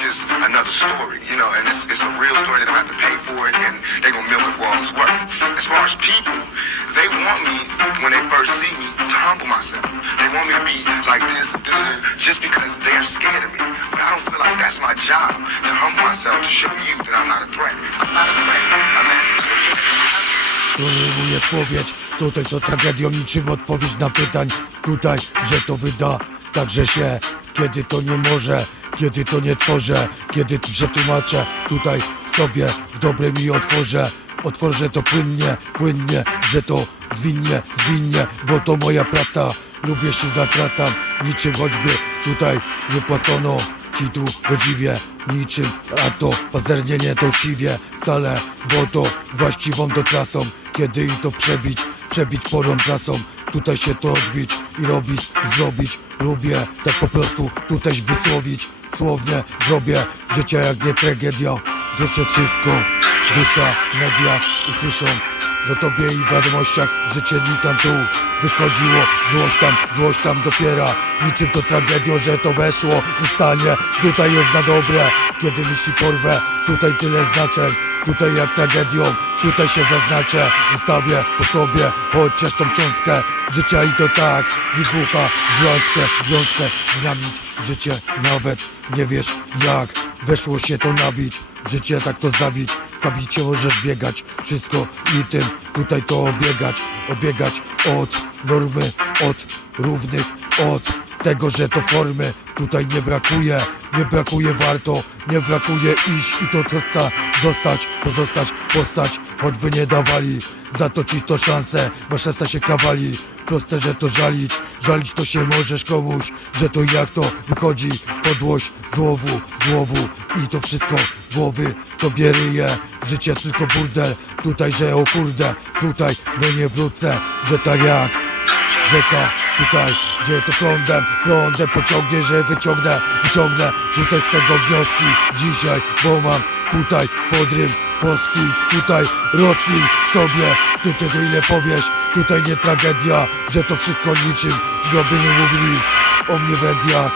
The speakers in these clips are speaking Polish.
the story, you know, and it's, it's a real story. They don't have to pay for it, and they gonna milk it for all it's worth. As far as people, they want me when they first see me to humble myself. They want me to be like this, just because they're scared of me. But I don't feel like that's my job to humble myself to show you that I'm not a threat. I'm not a threat. Unless To nie umie spowiedź, tutaj to tragedią niczym odpowiedź na pytań Tutaj, że to wyda, także się Kiedy to nie może, kiedy to nie tworzę Kiedy przetłumaczę, tutaj sobie w dobrym i otworzę. Otworzę to płynnie, płynnie, że to zwinnie, zwinnie Bo to moja praca, lubię się zatracam Niczym choćby tutaj nie płacono ci tu godziwie niczym A to pazernienie to siwie wcale Bo to właściwą to trasą Kiedy i to przebić, przebić porą trasą Tutaj się to odbić i robić, zrobić. Lubię tak po prostu tutaj wysłowić. Słownie zrobię życie jak nie tragedia. Duszę wszystko, dusza, media usłyszą że tobie i wiadomościach życie mi tam tu wychodziło. Złość tam, złość tam dopiera Niczym to tragedią, że to weszło. Zostanie tutaj już na dobre. Kiedy myśli porwę, tutaj tyle znaczeń Tutaj jak tragedią, tutaj się zaznaczę. Zostawię po sobie chociaż tą cząstkę Życia i to tak. Wybucha w rączkę, w rączkę. Znamić życie nawet. Nie wiesz jak Weszło się to nabić. Życie tak to zabić, kabicie możesz biegać. Wszystko i tym tutaj to obiegać. Obiegać od normy, od równych, od tego, że to formy Tutaj nie brakuje, nie brakuje warto Nie brakuje iść i to co sta Zostać, pozostać, postać. Choćby nie dawali, za to ci to szanse Wasza sta się kawali. Proste, że to żalić, żalić to się możesz komuś Że to jak to wychodzi. Podłość złowu, złowu I to wszystko głowy tobie ryje Życie tylko burdel, tutaj że o kurde Tutaj no nie wrócę, że tak jak Rzeka tutaj, gdzie to prądem, prądem pociągnie, że wyciągnę, wyciągnę tutaj z tego wnioski. Dzisiaj, bo mam tutaj podrym polski, tutaj rozkmin sobie, ty tego ile powiesz, tutaj nie tragedia, że to wszystko niczym, groby nie mówili o mnie mediach.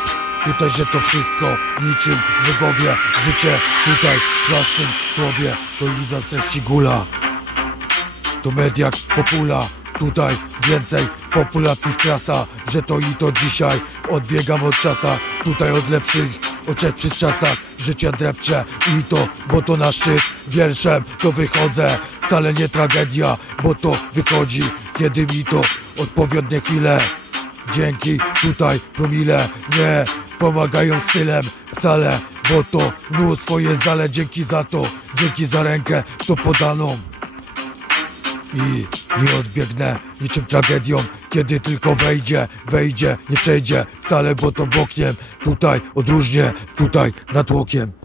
Tutaj, że to wszystko niczym w głowie, życie tutaj w prostym słowie, to Iza z gula to mediak popula Tutaj więcej populacji z krasa Że to i to dzisiaj. Odbiegam od czasa Tutaj od lepszych od lepszych czasach. Życie drewcze i to, bo to na szczyt. Wierszem to wychodzę Wcale nie tragedia, bo to wychodzi Kiedy mi to odpowiednie chwile. Dzięki tutaj promile nie pomagają stylem wcale Bo to mnóstwo jest zalet Dzięki za to, dzięki za rękę to podaną i nie odbiegnę niczym tragedią. Kiedy tylko wejdzie, wejdzie, nie przejdzie wcale, bo to bokiem. Tutaj odróżnię, tutaj nad łokiem